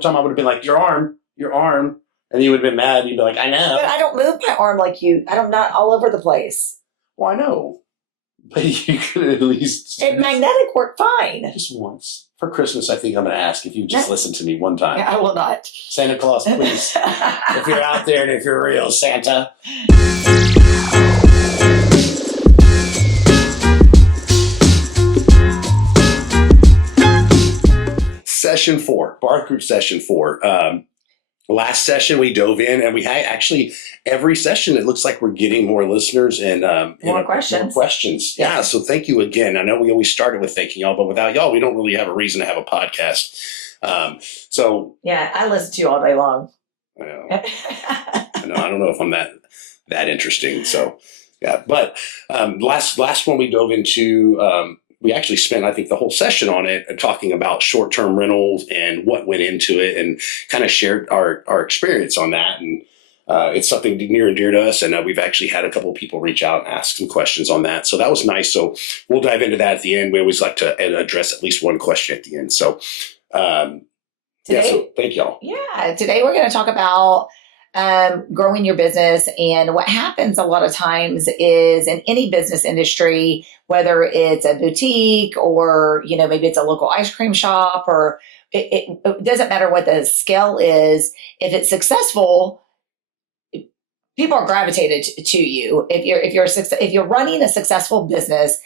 the time I would have been like, your arm. And you would have been mad. You'd be like, I know. But I don't move my arm like you. I'm not all over the place. Well, I know. But you could at least... And magnetic work fine. Just once. For Christmas, I think I'm going to ask if you just listen to me one time. I will not. Santa Claus, please. If you're out there and if you're real, Santa. Session 4, Barth Group Session 4. Last session we dove in, and we had actually every session it looks like we're getting more listeners and more questions. Yeah, so thank you again. I know we always started with thanking y'all, but without y'all, we don't really have a reason to have a podcast. So yeah, I listen to you all day long. I don't know if I'm that interesting. So yeah, but last one we dove into. We actually spent, I think, the whole session on it, talking about short-term rentals and what went into it, and kind of shared our experience on that. And it's something near and dear to us, and we've actually had a couple of people reach out and ask some questions on that. So that was nice. So we'll dive into that at the end. We always like to address at least one question at the end. So so thank y'all. Yeah, today we're going to talk about growing your business. And what happens a lot of times is in any business industry, whether it's a boutique or, maybe it's a local ice cream shop, or it doesn't matter what the scale is. If it's successful, people are gravitated to you. If you're running a successful business,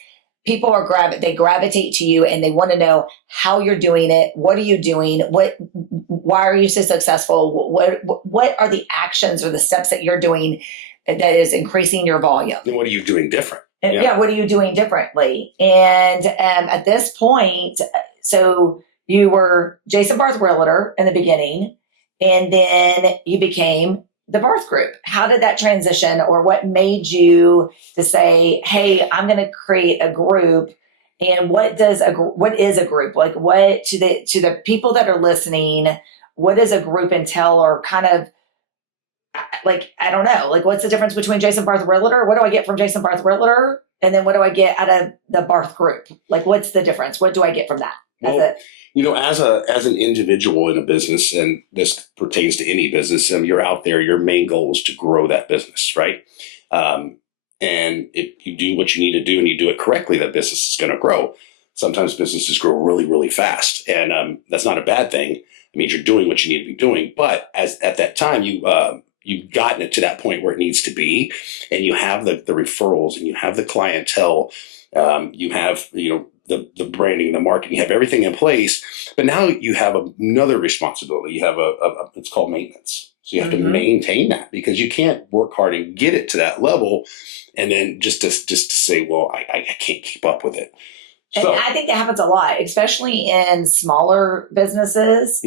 people they gravitate to you, and they want to know how you're doing it. What are you doing? Why are you so successful? What are the actions or the steps that you're doing that is increasing your volume? And what are you doing different? Yeah, what are you doing differently? And at this point, so you were Jason Barth Realtor in the beginning, and then you became the Barth Group. How did that transition, or what made you to say, hey, I'm going to create a group? And what is a group? Like, what to the people that are listening, what does a group entail? Or kind of like, I don't know, like, what's the difference between Jason Barth Realtor? What do I get from Jason Barth Realtor? And then what do I get out of the Barth Group? Like, what's the difference? What do I get from that? As an individual in a business, and this pertains to any business, you're out there, your main goal is to grow that business, right? And if you do what you need to do and you do it correctly, that business is going to grow. Sometimes businesses grow really, really fast, and that's not a bad thing. It means you're doing what you need to be doing. But at that time, you've gotten it to that point where it needs to be, and you have the referrals, and you have the clientele, you have the branding, the marketing, you have everything in place. But now you have another responsibility. You have it's called maintenance. So you have to maintain that, because you can't work hard and get it to that level, and then just to say, well, I can't keep up with it. So, and I think that happens a lot, especially in smaller businesses.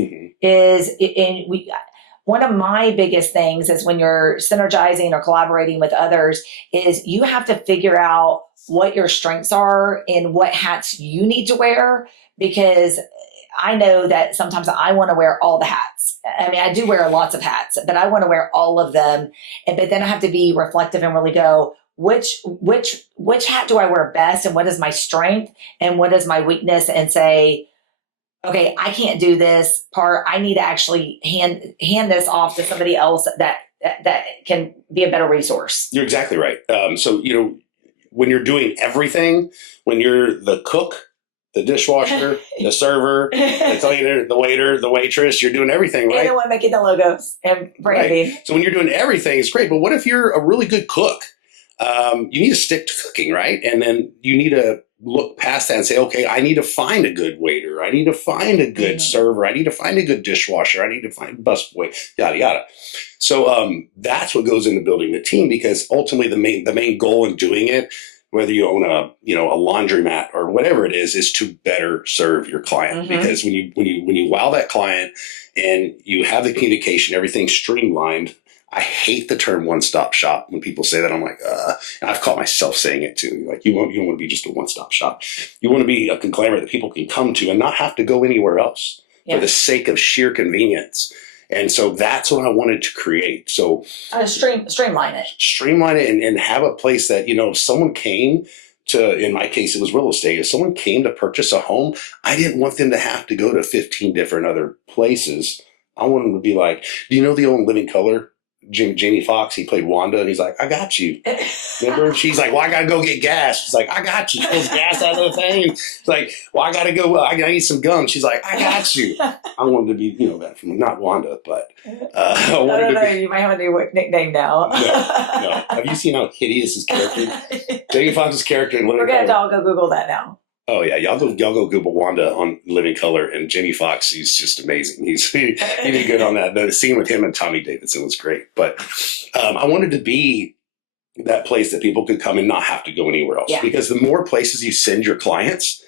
One of my biggest things is when you're synergizing or collaborating with others is you have to figure out what your strengths are and what hats you need to wear, because I know that sometimes I want to wear all the hats. I mean, I do wear lots of hats, but I want to wear all of them. But then I have to be reflective and really go, which hat do I wear best, and what is my strength and what is my weakness, and say, okay, I can't do this part. I need to actually hand this off to somebody else that can be a better resource. You're exactly right. So, when you're doing everything, when you're the cook, the dishwasher, the server, the cleaner, the waiter, the waitress, you're doing everything, right? And the one making the logos and branding. Right. So when you're doing everything, it's great. But what if you're a really good cook? You need to stick to cooking, right? And then you need to look past that and say, okay, I need to find a good waiter. I need to find a good server. I need to find a good dishwasher. I need to find a busboy, yada, yada. So that's what goes into building the team, because ultimately the main goal in doing it, whether you own a laundromat or whatever it is to better serve your client. Because when you wow that client and you have the communication, everything's streamlined. I hate the term one-stop shop. When people say that, I'm like, and I've caught myself saying it too. Like, you don't want to be just a one-stop shop. You want to be a conglomerate that people can come to and not have to go anywhere else for the sake of sheer convenience. And so that's what I wanted to create. So streamline it and have a place that, if someone came to, in my case, it was real estate. If someone came to purchase a home, I didn't want them to have to go to 15 different other places I want him to be like, do you know the old Living Color? Jamie Foxx, he played Wanda, and he's like, I got you. Remember? She's like, well, I got to go get gas. She's like, I got you. She pulls gas out of the thing. She's like, well, I got to go. I need some gum. She's like, I got you. I wanted to be, that from not Wanda, but I wanted to be. You might have a new nickname now. No. Have you seen how hideous his character is? Jamie Foxx's character in Living We're going to Color. all go Google that now. Oh yeah, y'all go Google Wanda on Living Color, and Jamie Foxx. He's just amazing. He did good on that. The scene with him and Tommy Davidson was great. But I wanted to be that place that people could come and not have to go anywhere else. Yeah. Because the more places you send your clients,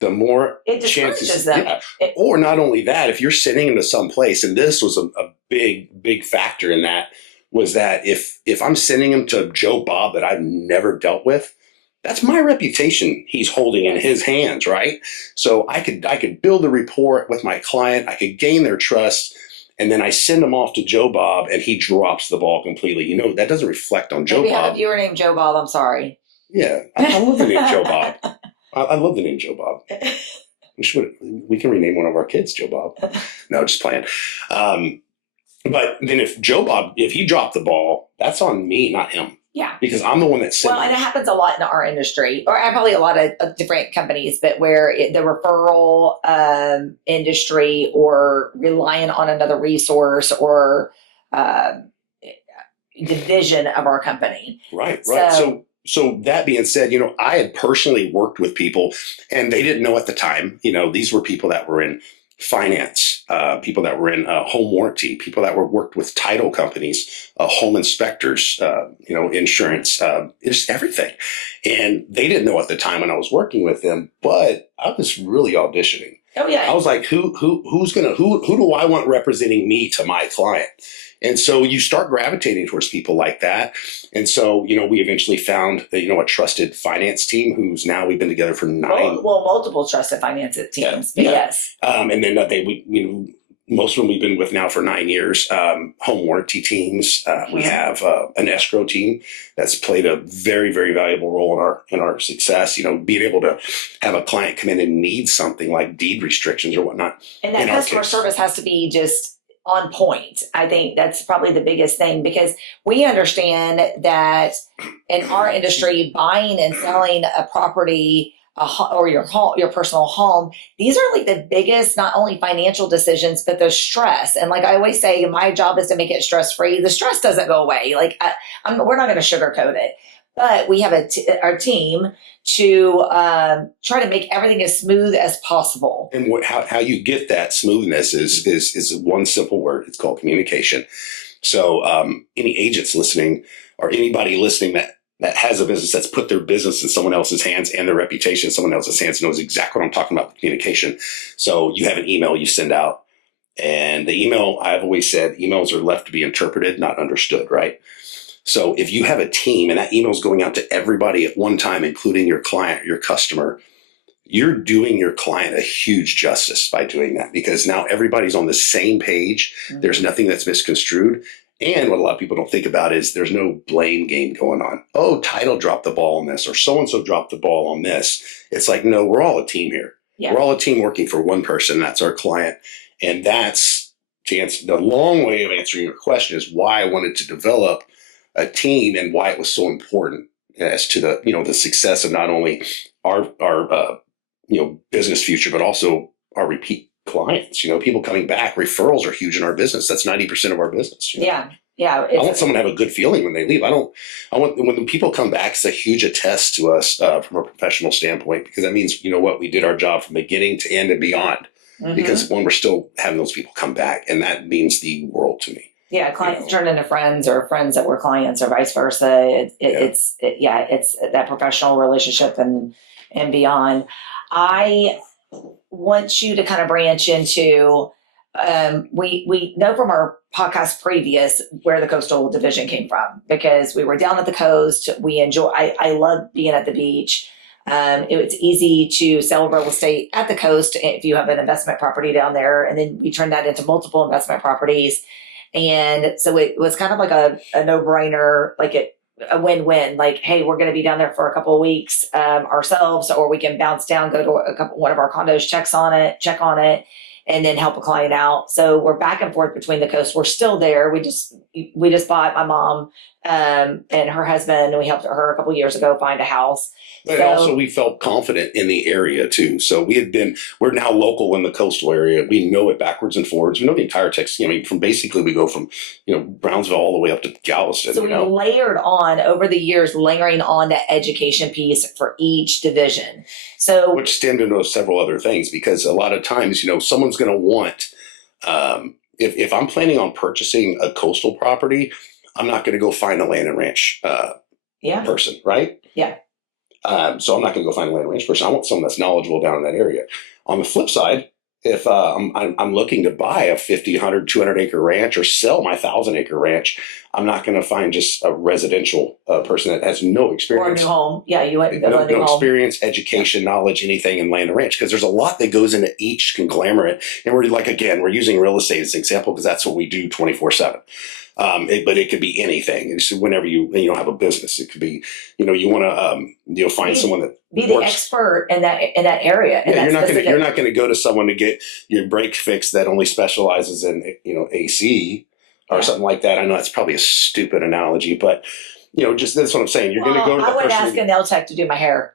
the more it chances. Them. Yeah. Or not only that, if you're sending them to some place, and this was a big factor in that, was that if I'm sending them to Joe Bob that I've never dealt with, that's my reputation he's holding in his hands, right? So I could build a rapport with my client. I could gain their trust. And then I send them off to Joe Bob, and he drops the ball completely. That doesn't reflect on Joe Bob. Maybe have a viewer named Joe Bob. I'm sorry. Yeah, I love the name Joe Bob. I love the name Joe Bob. We can rename one of our kids Joe Bob. No, just playing. But then if he dropped the ball, that's on me, not him. Yeah. Because I'm the one that's sending. Well, and it happens a lot in our industry, or probably a lot of different companies, but where the referral industry or relying on another resource or division of our company. Right. So that being said, I had personally worked with people, and they didn't know at the time, these were people that were in finance, people that were in home warranty, people that worked with title companies, home inspectors, insurance, just everything. And they didn't know at the time when I was working with them, but I was really auditioning. Oh yeah. I was like, who do I want representing me to my client? And so you start gravitating towards people like that. And so, we eventually found, a trusted finance team who's now we've been together for 9. Multiple trusted finance teams. Yeah. Yes. And then most of them we've been with now for 9 years. Home warranty teams. We have an escrow team that's played a very, very valuable role in our success. Being able to have a client come in and need something like deed restrictions or whatnot. And that customer service has to be just on point. I think that's probably the biggest thing, because we understand that in our industry, buying and selling a property or your personal home, these are like the biggest, not only financial decisions, but the stress. And like I always say, my job is to make it stress-free. The stress doesn't go away. Like we're not going to sugarcoat it, but we have our team to try to make everything as smooth as possible. And how you get that smoothness is one simple word. It's called communication. So any agents listening or anybody listening that has a business that's put their business in someone else's hands and their reputation in someone else's hands knows exactly what I'm talking about with communication. So you have an email you send out, and the email, I've always said, emails are left to be interpreted, not understood, right? So if you have a team and that email is going out to everybody at one time, including your client, your customer, you're doing your client a huge justice by doing that, because now everybody's on the same page. Mm-hmm. There's nothing that's misconstrued. And what a lot of people don't think about is there's no blame game going on. Oh, title dropped the ball on this, or so-and-so dropped the ball on this. It's like, no, we're all a team here. Yeah. We're all a team working for one person. That's our client. And that's to answer the long way of answering your question is why I wanted to develop a team and why it was so important as to the success of not only our business future, but also our repeat clients. People coming back. Referrals are huge in our business. That's 90% of our business. Yeah. I want someone to have a good feeling when they leave. I want when people come back, it's a huge attest to us from a professional standpoint, because that means, we did our job from beginning to end and beyond. Mm-hmm. Because when we're still having those people come back, and that means the world to me. Yeah, clients turn into friends, or friends that were clients, or vice versa. It's that professional relationship and beyond. I want you to kind of branch into. We know from our podcast previous where the coastal division came from, because we were down at the coast. We enjoy. I love being at the beach. It's easy to sell real estate at the coast if you have an investment property down there, and then we turn that into multiple investment properties. And so it was kind of like a no-brainer, like a win-win. Like, hey, we're going to be down there for a couple of weeks ourselves, or we can bounce down, go to one of our condos, check on it, and then help a client out. So we're back and forth between the coasts. We're still there. We just bought my mom and her husband, and we helped her a couple years ago find a house. But also we felt confident in the area too. So we're now local in the coastal area. We know it backwards and forwards. We know the entire Texas. I mean, we go from, Brownsville all the way up to Galveston. So we layered on over the years, layering on the education piece for each division. So which stemmed into several other things, because a lot of times, someone's going to want, if I'm planning on purchasing a coastal property, I'm not going to go find a land and ranch person, right? Yeah. So I'm not going to go find a land and ranch person. I want someone that's knowledgeable down in that area. On the flip side, if I'm looking to buy a 50, 100, 200 acre ranch or sell my 1,000 acre ranch, I'm not going to find just a residential person that has no experience. Or a new home. Yeah, you went to no new home. Experience, education, knowledge, anything in land and ranch, because there's a lot that goes into each conglomerate. And we're using real estate as an example because that's what we do 24/7. But it could be anything. It's whenever you have a business, it could be, you want to find someone that be the expert in that area. Yeah, you're not going to go to someone to get your brake fixed that only specializes in AC or something like that. I know that's probably a stupid analogy, but just that's what I'm saying. You're going to go to. I would ask a nail tech to do my hair.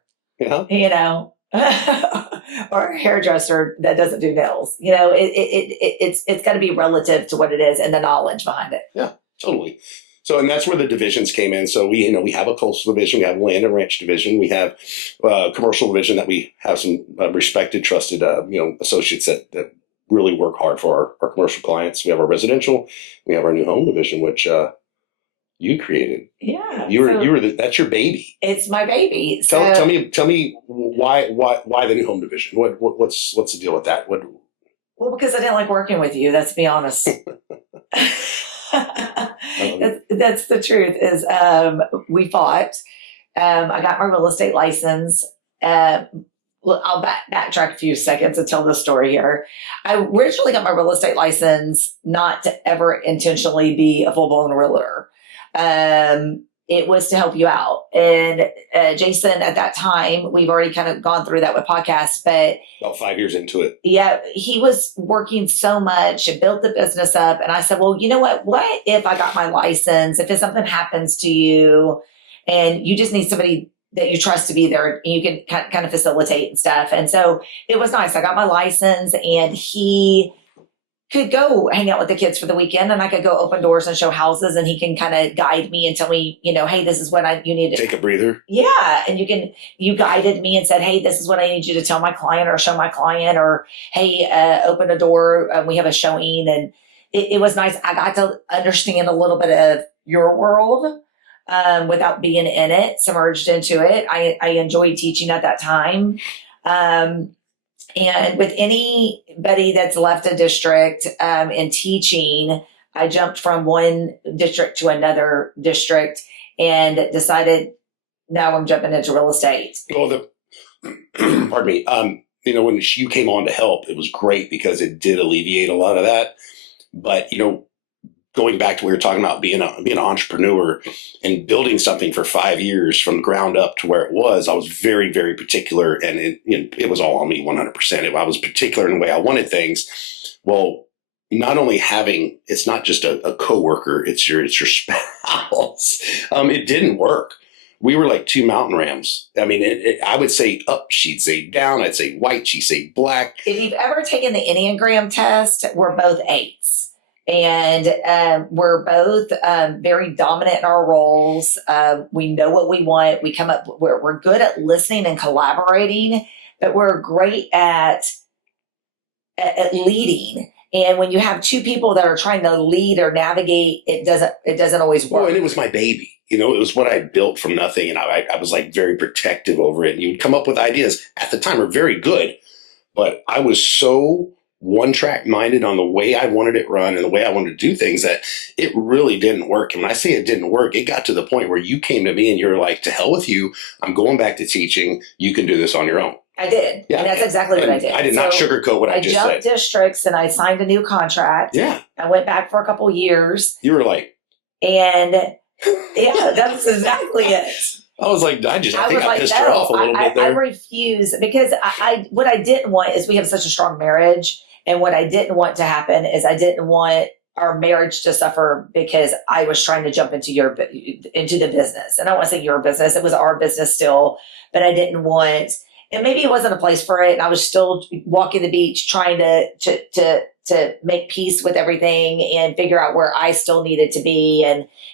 Or a hairdresser that doesn't do nails. It's got to be relative to what it is and the knowledge behind it. Yeah, totally. So, and that's where the divisions came in. So we have a coastal division, we have a land and ranch division, we have a commercial division that we have some respected, trusted, associates that really work hard for our commercial clients. We have our residential, we have our new home division, which you created. Yeah. That's your baby. It's my baby. So, tell me why the new home division? What's the deal with that? Well, because I didn't like working with you. Let's be honest. That's the truth. Is we fought. I got my real estate license. I'll backtrack a few seconds and tell the story here. I originally got my real estate license not to ever intentionally be a full-blown realtor. It was to help you out. And Jason, at that time, we've already kind of gone through that with podcasts, but about 5 years into it. Yeah, he was working so much and built the business up. And I said, well, you know what? What if I got my license? If something happens to you and you just need somebody that you trust to be there, and you can kind of facilitate and stuff. And so it was nice. I got my license, and he could go hang out with the kids for the weekend, and I could go open doors and show houses, and he can kind of guide me and tell me, hey, this is what you need to take a breather. Yeah. And you guided me and said, hey, this is what I need you to tell my client or show my client, or, hey, open a door. We have a showing. And it was nice. I got to understand a little bit of your world without being in it, submerged into it. I enjoyed teaching at that time. And with anybody that's left a district in teaching, I jumped from one district to another district and decided now I'm jumping into real estate. Well, pardon me. When you came on to help, it was great because it did alleviate a lot of that. But, going back to what we were talking about, being an entrepreneur and building something for 5 years from the ground up to where it was, I was very, very particular, and it was all on me 100%. I was particular in the way I wanted things. Well, not only it's not just a coworker, it's your spouse. It didn't work. We were like two mountain rams. I mean, I would say up, she'd say down. I'd say white, she'd say black. If you've ever taken the Enneagram test, we're both 8s. And we're both very dominant in our roles. We know what we want. We're good at listening and collaborating, but we're great at leading. And when you have two people that are trying to lead or navigate, it doesn't always work. Well, and it was my baby. It was what I built from nothing, and I was like very protective over it. And you would come up with ideas at the time were very good, but I was so one-track minded on the way I wanted it run and the way I wanted to do things that it really didn't work. And when I say it didn't work, it got to the point where you came to me and you're like, to hell with you. I'm going back to teaching. You can do this on your own. I did. Yeah. And that's exactly what I did. I did not sugarcoat what I just said. I jumped districts and I signed a new contract. Yeah. I went back for a couple years. You were like. And yeah, that's exactly it. I was like, I think I pissed her off a little bit there. I refuse, because what I didn't want is we have such a strong marriage. And what I didn't want to happen is I didn't want our marriage to suffer because I was trying to jump into the business. And I don't want to say your business, it was our business still, but I didn't want, and maybe it wasn't a place for it. And I was still walking the beach trying to make peace with everything and figure out where I still needed to be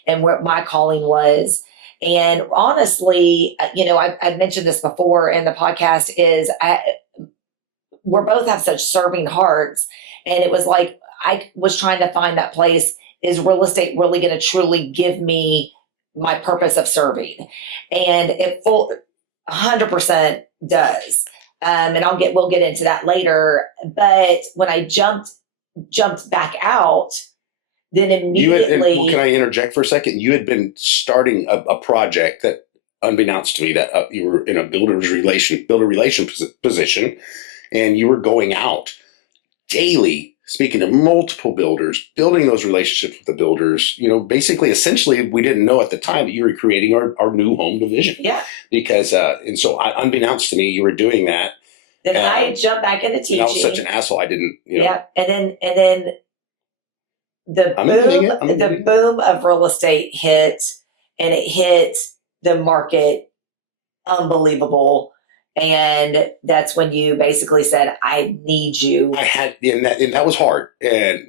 and where my calling was. And honestly, I've mentioned this before in the podcast we're both have such serving hearts. And it was like, I was trying to find that place. Is real estate really going to truly give me my purpose of serving? And it 100% does. And we'll get into that later. But when I jumped back out, then immediately. Can I interject for a second? You had been starting a project that, unbeknownst to me, that you were in a builder relation position, and you were going out daily, speaking to multiple builders, building those relationships with the builders. Basically, essentially, we didn't know at the time that you were creating our new home division. Yeah. Because, unbeknownst to me, you were doing that. Then I jumped back into teaching. I was such an asshole. I didn't, Yeah. And then the boom of real estate hit, and it hit the market unbelievable. And that's when you basically said, I need you. I had, and that was hard. And,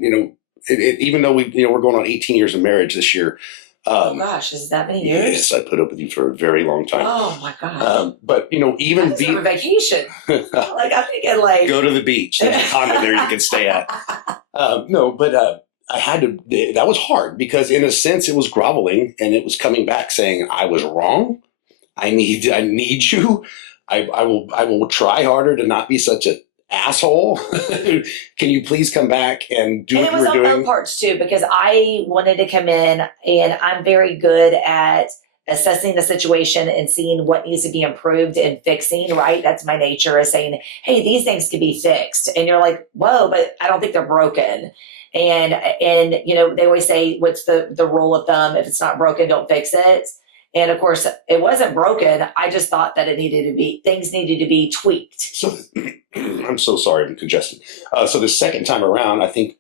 even though we're going on 18 years of marriage this year. Oh gosh, is that many years? Yes, I put up with you for a very long time. Oh my God. But, even being on vacation, like I'm thinking like. Go to the beach. There's a condo there you can stay at. No, but I had to, that was hard because in a sense it was groveling and it was coming back saying, I was wrong. I need you. I will try harder to not be such an asshole. Can you please come back and do what you were doing? And it was on both parts too, because I wanted to come in, and I'm very good at assessing the situation and seeing what needs to be improved and fixing, right? That's my nature, is saying, hey, these things can be fixed. And you're like, whoa, but I don't think they're broken. And they always say, what's the rule of thumb? If it's not broken, don't fix it. And of course, it wasn't broken. I just thought that things needed to be tweaked. So I'm so sorry, I'm congested. So the second time around, I think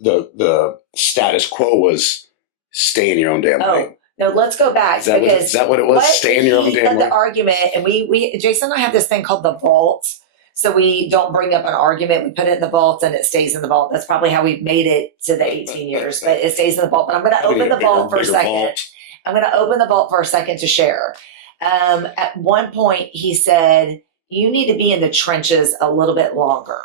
the status quo was stay in your own damn way. No, let's go back. Is that what it was? Stay in your own damn way? The argument, and we Jason and I have this thing called the vault. So we don't bring up an argument. We put it in the vault and it stays in the vault. That's probably how we've made it to the 18 years, but it stays in the vault. But I'm going to open the vault for a second. I'm going to open the vault for a second to share. At one point, he said, you need to be in the trenches a little bit longer.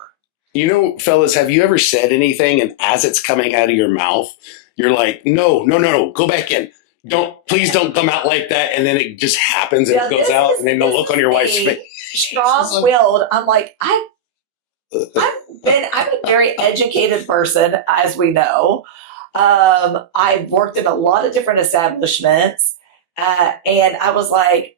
Fellas, have you ever said anything and as it's coming out of your mouth, you're like, no, go back in. Please don't come out like that. And then it just happens and it goes out. And then the look on your wife's face. Strong-willed. I'm like, I'm a very educated person, as we know. I've worked in a lot of different establishments, and I was like,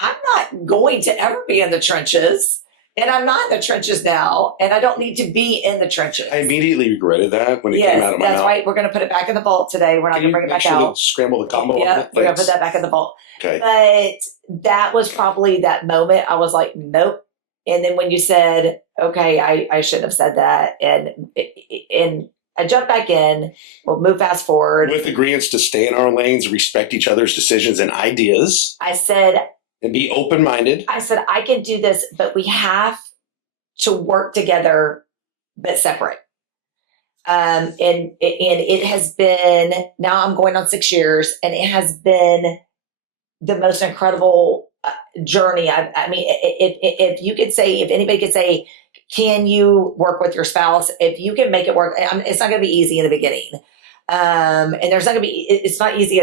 I'm not going to ever be in the trenches, and I'm not in the trenches now, and I don't need to be in the trenches. I immediately regretted that when it came out of my mouth. That's right. We're going to put it back in the vault today. We're not going to bring it back out. Scramble the combo. Yeah, we're going to put that back in the vault. Okay. But that was probably that moment. I was like, nope. And then when you said, okay, I shouldn't have said that, and I jumped back in. We'll move fast forward. With agreements to stay in our lanes, respect each other's decisions and ideas. I said, and be open-minded. I said, I can do this, but we have to work together, but separate. And it has been, now I'm going on 6 years, and it has been the most incredible journey. I mean, if anybody could say, can you work with your spouse? If you can make it work, it's not going to be easy in the beginning. And it's not easy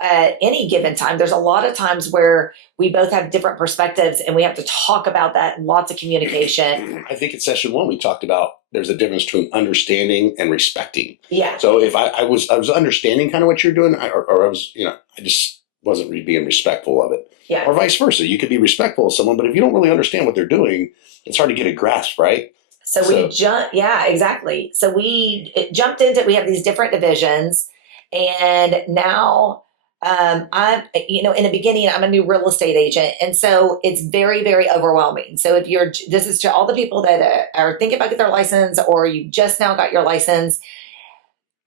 at any given time. There's a lot of times where we both have different perspectives and we have to talk about that. Lots of communication. I think in session 1, we talked about there's a difference between understanding and respecting. Yeah. So if I was understanding kind of what you're doing, or I was, I just wasn't being respectful of it. Yeah. Or vice versa. You could be respectful of someone, but if you don't really understand what they're doing, it's hard to get a grasp, right? So we jumped, yeah, exactly. So we jumped into, we have these different divisions, and now I'm, in the beginning, I'm a new real estate agent. And so it's very, very overwhelming. So this is to all the people that are thinking about getting their license or you just now got your license.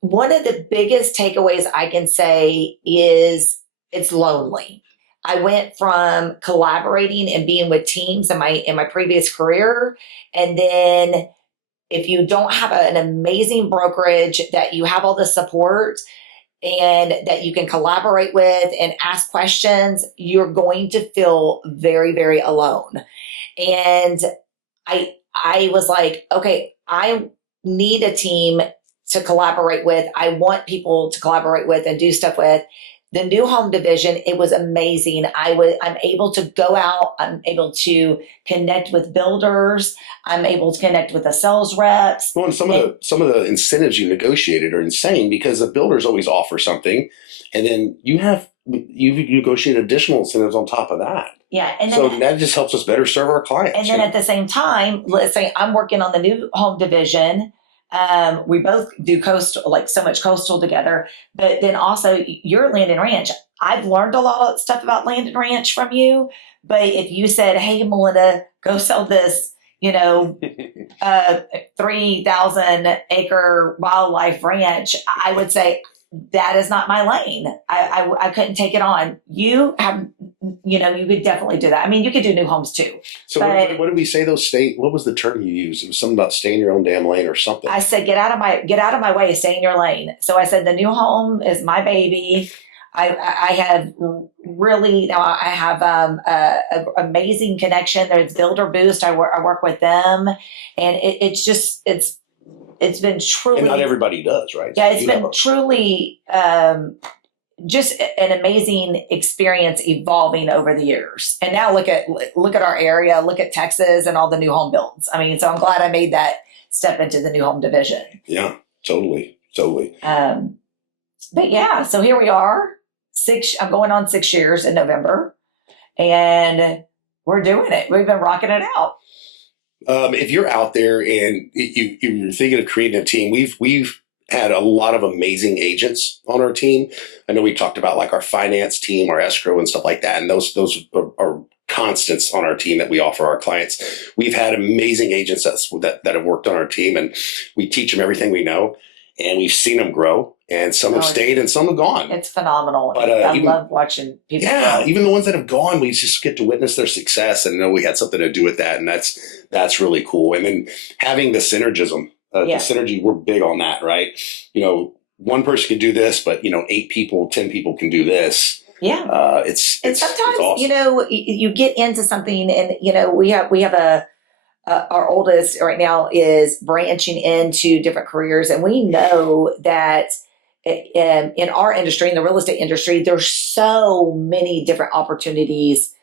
One of the biggest takeaways I can say is it's lonely. I went from collaborating and being with teams in my previous career. And then if you don't have an amazing brokerage that you have all the support and that you can collaborate with and ask questions, you're going to feel very, very alone. And I was like, okay, I need a team to collaborate with. I want people to collaborate with and do stuff with. The new home division, it was amazing. I'm able to go out. I'm able to connect with builders. I'm able to connect with the sales reps. Well, and some of the incentives you negotiated are insane because the builders always offer something, and then you negotiate additional incentives on top of that. Yeah, and then, so that just helps us better serve our clients. And then at the same time, let's say I'm working on the new home division. We both do so much coastal together, but then also your land and ranch. I've learned a lot of stuff about land and ranch from you. But if you said, "Hey, Melinda, go sell this," 3,000 acre wildlife ranch, I would say that is not my lane. I couldn't take it on. You have, you could definitely do that. I mean, you could do new homes too. So what did we say those what was the term you used? It was something about stay in your own damn lane or something. I said, get out of my way, stay in your lane. So I said, the new home is my baby. I have really, now I have an amazing connection. There's Builder Boost. I work with them, and it's been truly. And not everybody does, right? Yeah, it's been truly just an amazing experience evolving over the years. And now look at our area, look at Texas and all the new home builds. I mean, so I'm glad I made that step into the new home division. Yeah, totally. But yeah, so here we are. I'm going on 6 years in November, and we're doing it. We've been rocking it out. If you're out there and you're thinking of creating a team, we've had a lot of amazing agents on our team. I know we talked about like our finance team, our escrow and stuff like that. And those are constants on our team that we offer our clients. We've had amazing agents that have worked on our team, and we teach them everything we know, and we've seen them grow. And some have stayed and some have gone. It's phenomenal. But I love watching people grow. Even the ones that have gone, we just get to witness their success and know we had something to do with that. And that's really cool. And then having the synergism, the synergy, we're big on that, right? One person can do this, but 8 people, 10 people can do this. Yeah. It's sometimes, awesome. you get into something and, we have our oldest right now is branching into different careers. And we know that in our industry, in the real estate industry, there's so many different opportunities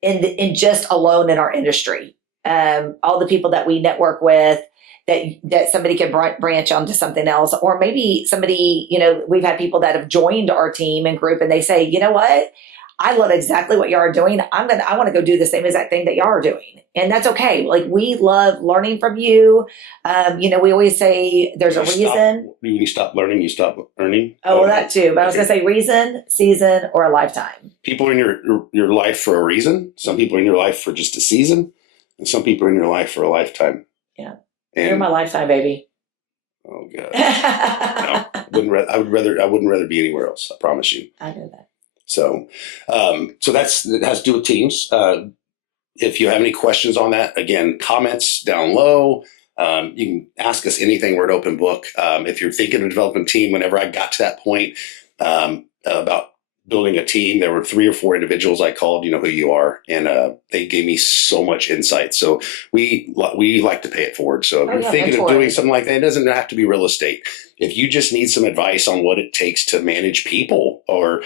in just alone in our industry. All the people that we network with, that somebody can branch onto something else, or maybe somebody, we've had people that have joined our team and group, and they say, you know what? I love exactly what y'all are doing. I want to go do the same exact thing that y'all are doing. And that's okay. Like, we love learning from you. We always say there's a reason. When you stop learning, you stop earning. Oh, well, that too. But I was going to say reason, season, or a lifetime. People are in your life for a reason. Some people are in your life for just a season, and some people are in your life for a lifetime. Yeah. You're my lifetime, baby. Oh, God. No, I wouldn't rather be anywhere else. I promise you. I know that. So that has to do with teams. If you have any questions on that, again, comments down low. You can ask us anything. We're an open book. If you're thinking of developing a team, whenever I got to that point about building a team, there were 3 or 4 individuals I called, who you are, and they gave me so much insight. So we like to pay it forward. So if you're thinking of doing something like that, it doesn't have to be real estate. If you just need some advice on what it takes to manage people or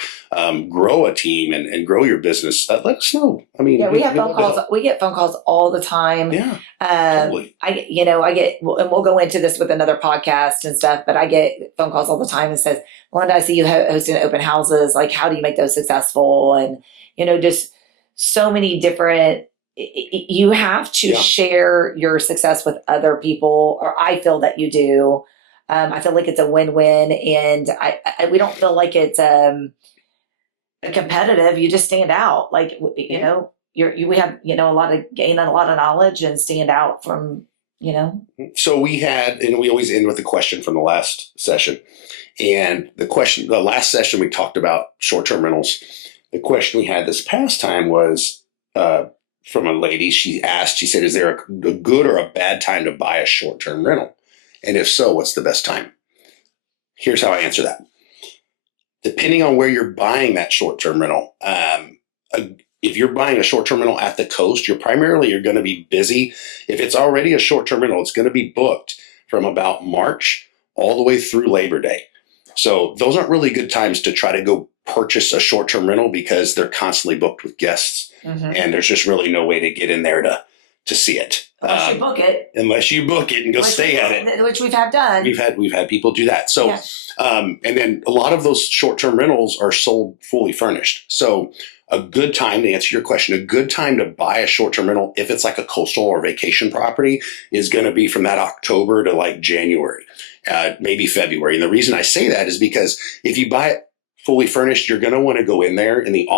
grow a team and grow your business, let us know. I mean, we have phone calls. We get phone calls all the time. Yeah, totally. I get, and we'll go into this with another podcast and stuff, but I get phone calls all the time that says, Melinda, I see you hosting open houses. Like, how do you make those successful? And, just so many different, you have to share your success with other people, or I feel that you do. I feel like it's a win-win, and we don't feel like it's, competitive, you just stand out. Like, you know, we have, you know, gain a lot of knowledge and stand out from, you know. So we had, and we always end with a question from the last session. And the last session we talked about short-term rentals. The question we had this past time was from a lady. She said, is there a good or a bad time to buy a short-term rental? And if so, what's the best time? Here's how I answer that. Depending on where you're buying that short-term rental, if you're buying a short-term rental at the coast, you're going to be busy. If it's already a short-term rental, it's going to be booked from about March all the way through Labor Day. So those aren't really good times to try to go purchase a short-term rental because they're constantly booked with guests, and there's just really no way to get in there to see it. Unless you book it. Unless you book it and go stay at it. Which we've had done. We've had people do that. So, and then a lot of those short-term rentals are sold fully furnished. So a good time, to answer your question, a good time to buy a short-term rental, if it's like a coastal or vacation property, is going to be from that October to like January, maybe February. And the reason I say that is because if you buy it fully furnished, you're going to want to go in there in the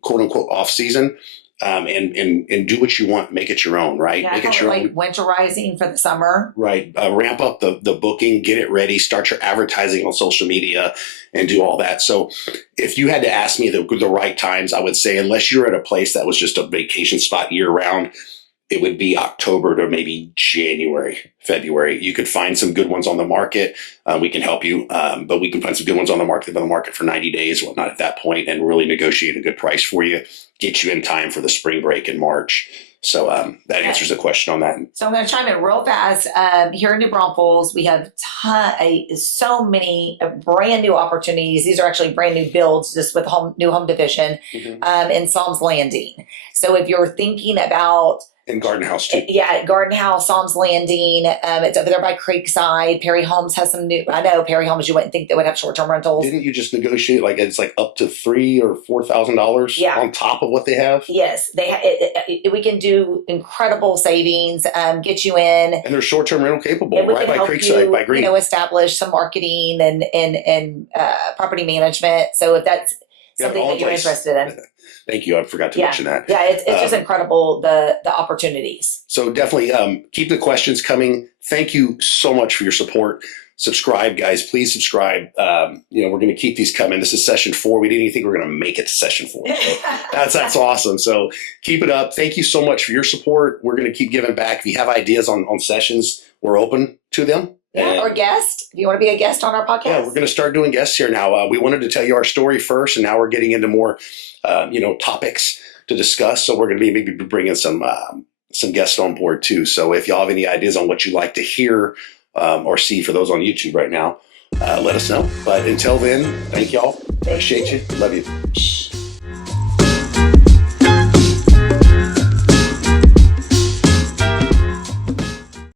quote unquote off season. And do what you want, make it your own, right? Yeah, make it your own. Winterizing for the summer. Right. Ramp up the booking, get it ready, start your advertising on social media and do all that. So if you had to ask me the right times, I would say unless you're at a place that was just a vacation spot year round, it would be October to maybe January, February. You could find some good ones on the market. We can help you, but we can find some good ones on the market. They've been on the market for 90 days, whatnot at that point, and really negotiate a good price for you, get you in time for the spring break in March. So that answers the question on that. So I'm going to chime in real fast. Here in New Braunfels, we have so many brand new opportunities. These are actually brand new builds just with new home division in Psalms Landing. So if you're thinking about and Garden House too. Yeah, Garden House, Psalms Landing. It's over there by Creekside. Perry Homes has some new. I know Perry Homes. You wouldn't think they would have short-term rentals. Didn't you just negotiate like it's like up to $3,000 or $4,000 on top of what they have? Yes, we can do incredible savings. Get you in, and they're short-term rental capable, right by Creekside, by Green. You know, establish some marketing and property management. So if that's something that you're interested in. Thank you. I forgot to mention that. Yeah, it's just incredible, the opportunities. So definitely keep the questions coming. Thank you so much for your support. Subscribe, guys. Please subscribe. We're going to keep these coming. This is session 4. We didn't even think we were going to make it to session 4. So that's awesome. So keep it up. Thank you so much for your support. We're going to keep giving back. If you have ideas on sessions, we're open to them. Yeah, or guest. If you want to be a guest on our podcast. Yeah, we're going to start doing guests here now. We wanted to tell you our story first, and now we're getting into more, topics to discuss. So we're going to be maybe bringing some guests on board too. So if y'all have any ideas on what you'd like to hear or see for those on YouTube right now, let us know. But until then, thank y'all. Appreciate you. Love you.